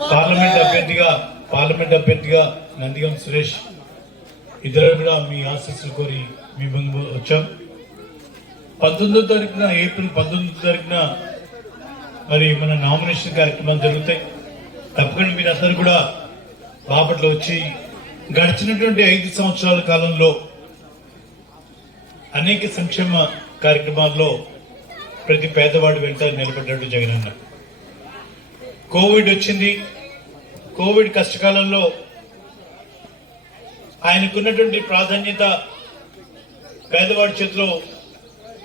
Parliament అభ్యర్థిగా parliament అభ్యర్థిగా నందిగం సురేష్. ఇద్దరు కూడా మీ ఆశీస్సులు కోరి మీ ముందు వచ్చాం. పంతొమ్మిదో తారీఖున ఏప్రిల్ పంతొమ్మిదో తారీఖున మరి మన నామినేషన్ కార్యక్రమాలు జరుగుతాయి. తప్పకుండా మీరు అందరు కూడా బాపట్ల వచ్చి గడిచినటువంటి ఐదు సంవత్సరాల కాలంలో అనేక సంక్షేమ కార్యక్రమాల్లో ప్రతి పేదవాడు వెంట నిలబడ్డాడు జగనన్న. కోవిడ్ వచ్చింది. కోవిడ్ కష్టకాలంలో ఆయనకున్నటువంటి ప్రాధాన్యత పేదవాడి చేతిలో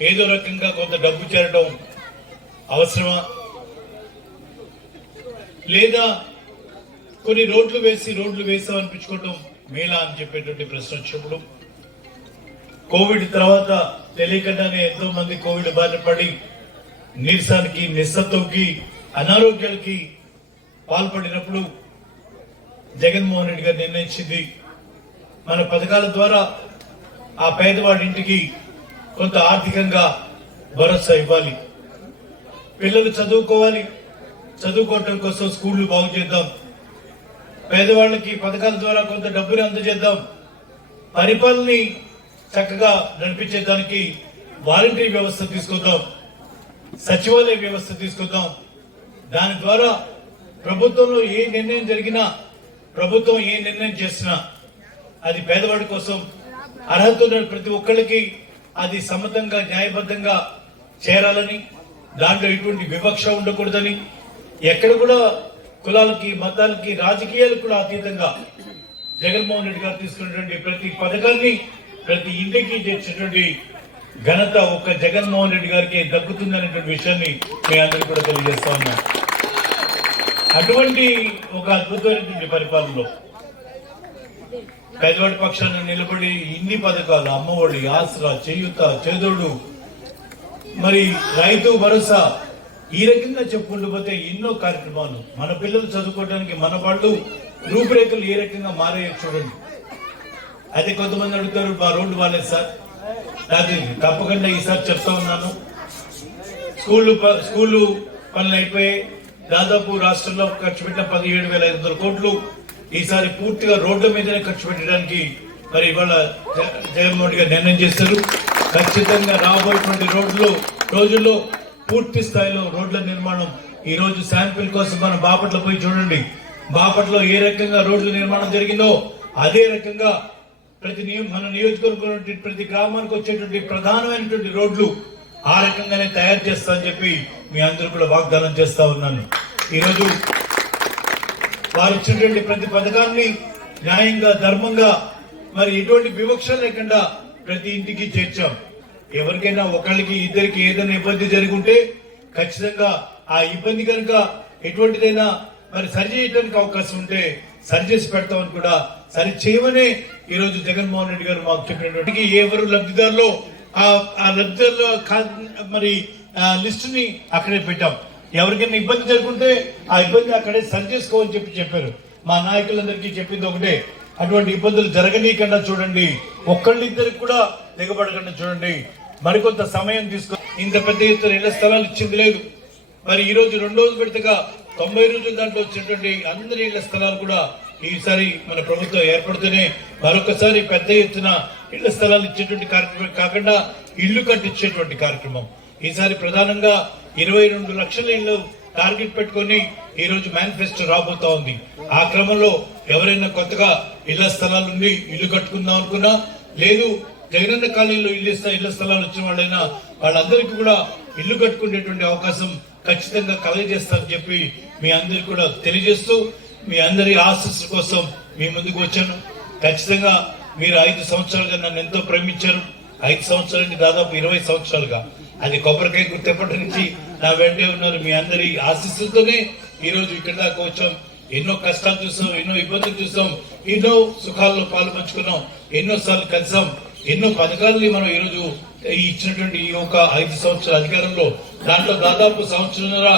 ఏదో రకంగా కొంత డబ్బు చేరడం అవసరమా? లేదా కొన్ని రోడ్లు వేసి రోడ్లు వేసాం అనిపించుకోవడం మేలా అని చెప్పేటువంటి ప్రశ్న వచ్చినప్పుడు కోవిడ్ తర్వాత తెలియకుండానే ఎంతో మంది కోవిడ్ బారిన పడి నీరసానికి నిస్సత్వంకి అనారోగ్యాలకి పాల్పడినప్పుడు జగన్మోహన్ రెడ్డి గారు నిర్ణయించింది. మన పథకాల ద్వారా ఆ పేదవాడి ఇంటికి కొంత ఆర్థికంగా భరోసా ఇవ్వాలి. పిల్లలు చదువుకోవాలి. చదువుకోవటం కోసం స్కూళ్ళు బాగు చేద్దాం. పేదవాళ్ళకి పథకాల ద్వారా కొంత డబ్బుని అందజేద్దాం. పరిపాలనని చక్కగా నడిపించేదానికి వాలంటరీ వ్యవస్థ తీసుకుందాం సచివాలయ వ్యవస్థ తీసుకుందాం దాని ద్వారా ప్రభుత్వంలో ఏ నిర్ణయం జరిగినా ప్రభుత్వం ఏ నిర్ణయం చేసినా అది పేదవాడి కోసం అర్హత ఉన్న ప్రతి ఒక్కళ్ళకి అది సమ్మతంగా న్యాయబద్ధంగా చేరాలని దాంట్లో ఎటువంటి వివక్ష ఉండకూడదని ఎక్కడ కూడా కులాలకి మతాలకి రాజకీయాలకు కూడా అతీతంగా జగన్మోహన్ రెడ్డి గారు తీసుకున్నటువంటి ప్రతి పథకాన్ని ప్రతి ఇంటికి చేర్చినటువంటి ఘనత ఒక్క జగన్మోహన్ రెడ్డి గారికి దక్కుతుందనేటువంటి విషయాన్ని మీ అందరికీ కూడా తెలియజేస్తా ఉన్నాను అటువంటి ఒక అద్భుతమైనటువంటి పరిపాలనలో పేదవాడి పక్షాన్ని నిలబడి ఇన్ని పథకాలు అమ్మఒడి ఆసరా చేయుత చేదోడు మరి రైతు భరోసా ఈ రకంగా చెప్పుకుంటూ పోతే ఎన్నో కార్యక్రమాలు. మన పిల్లలు చదువుకోవడానికి మన వాళ్ళు రూపురేఖలు ఏ రకంగా మారాయో చూడండి. అయితే కొంతమంది అడుగుతారు మా రోడ్డు బాగాలేదు సార్. అది తప్పకుండా ఈసారి చెప్తా ఉన్నాను. స్కూళ్ళు ప- స్కూళ్ళు పనులు అయిపోయాయి. దాదాపు రాష్ట్రంలో ఖర్చు పెట్టిన పదిహేడు వేల ఐదు వందల కోట్లు ఈసారి పూర్తిగా రోడ్ల మీదనే ఖర్చు పెట్టడానికి మరి ఇవాళ జ- జగన్మోహన్ రెడ్డి గారు నిర్ణయం చేశారు. ఖచ్చితంగా రాబోయేటువంటి రోడ్లు రోజుల్లో పూర్తి స్థాయిలో రోడ్ల నిర్మాణం ఈ రోజు శాంపిల్ కోసం మనం బాపట్ల పోయి చూడండి. బాపట్లో ఏ రకంగా రోడ్ల నిర్మాణం జరిగిందో అదే రకంగా ప్రతి నియ- మన నియోజకవర్గంలో ప్రతి గ్రామానికి వచ్చేటువంటి ప్రధానమైనటువంటి రోడ్లు ఆ రకంగానే తయారు చేస్తా అని చెప్పి మీ అందరూ కూడా వాగ్దానం చేస్తా ఉన్నాను. ఈరోజు వారు ఇచ్చినటువంటి ప్రతి పథకాన్ని న్యాయంగా ధర్మంగా మరి ఎటువంటి వివక్ష లేకుండా ప్రతి ఇంటికి చేర్చాం. ఎవరికైనా ఒకళ్ళకి ఇద్దరికి ఏదైనా ఇబ్బంది జరుగుంటే ఉంటే ఖచ్చితంగా ఆ ఇబ్బంది కనుక ఎటువంటిదైనా మరి సరి చేయడానికి అవకాశం ఉంటే సరి చేసి పెడతామని కూడా సరి చేయమనే ఈరోజు జగన్మోహన్ రెడ్డి గారు మాకు చెప్పినటువంటి ఎవరు లబ్ధిదారులో ఆ ఆ మరి లిస్టుని అక్కడే పెట్టాం. ఎవరికైనా ఇబ్బంది జరుగుతుంటే ఆ ఇబ్బంది అక్కడే సరి చేసుకోవని చెప్పి చెప్పారు. మా నాయకులందరికీ చెప్పింది ఒకటే. అటువంటి ఇబ్బందులు జరగనీయకుండా చూడండి. ఒక్కళ్ళిద్దరికి కూడా దిగబడకుండా చూడండి. మరికొంత సమయం తీసుకో ఇంత పెద్ద ఎత్తున ఇళ్ళ స్థలాలు ఇచ్చింది లేదు. మరి ఈ రోజు రెండు రోజులు పెడతగా తొంభై రోజుల దాంట్లో వచ్చినటువంటి అందరి ఇళ్ళ స్థలాలు కూడా ఈసారి మన ప్రభుత్వం ఏర్పడితేనే మరొకసారి పెద్ద ఎత్తున ఇళ్ళ స్థలాలు ఇచ్చేటువంటి కార్యక్రమం కాకుండా ఇల్లు కట్టించేటువంటి కార్యక్రమం. ఈసారి ప్రధానంగా ఇరవై రెండు లక్షల ఇళ్ళు టార్గెట్ పెట్టుకొని ఈ రోజు మేనిఫెస్టో రాబోతా ఉంది. ఆ క్రమంలో ఎవరైనా కొత్తగా ఇళ్ళ స్థలాలు ఉండి ఇల్లు కట్టుకుందాం అనుకున్నా లేదు జగనన్న కాలనీలో ఇల్లు ఇళ్ళ స్థలాలు వచ్చిన వాళ్ళైనా వాళ్ళందరికీ కూడా ఇల్లు కట్టుకునేటువంటి అవకాశం ఖచ్చితంగా కలగజేస్తారని చెప్పి మీ అందరికి కూడా తెలియజేస్తూ మీ అందరి ఆశస్సు కోసం మీ ముందుకు వచ్చాను. ఖచ్చితంగా మీరు ఐదు సంవత్సరాలుగా నన్ను ఎంతో ప్రేమించారు. ఐదు సంవత్సరాలు దాదాపు ఇరవై సంవత్సరాలుగా. అది కొబ్బరికాయ గుర్తెప్పటి నుంచి నా వెంటే ఉన్నారు మీ అందరి ఆశీస్సులతోనే ఈరోజు ఇక్కడ దాకా వచ్చాం. ఎన్నో కష్టాలు చూసాం ఎన్నో ఇబ్బందులు చూసాం ఎన్నో సుఖాల్లో పాలు పంచుకున్నాం ఎన్నో సార్లు కలిసాం ఎన్నో పథకాలని మనం ఈరోజు ఇచ్చినటువంటి ఈ యొక్క ఐదు సంవత్సరాల అధికారంలో. దాంట్లో దాదాపు సంవత్సరంన్నర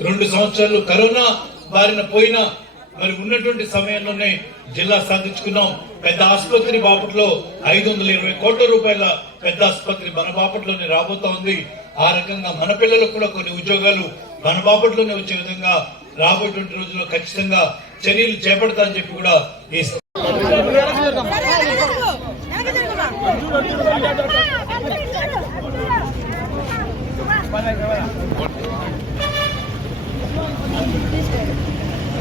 రెండు సంవత్సరాలు కరోనా బారిన పోయినా మరి ఉన్నటువంటి సమయంలోనే జిల్లా సాధించుకున్నాం పెద్ద ఆసుపత్రి బాపట్లో ఐదు వందల ఇరవై కోట్ల రూపాయల పెద్ద ఆసుపత్రి మన బాపట్లోనే రాబోతా ఉంది ఆ రకంగా మన పిల్లలకు కూడా కొన్ని ఉద్యోగాలు మన బాపట్లోనే వచ్చే విధంగా రాబోయేటువంటి రోజుల్లో ఖచ్చితంగా చర్యలు చేపడతా అని చెప్పి కూడా ఈ Thank you.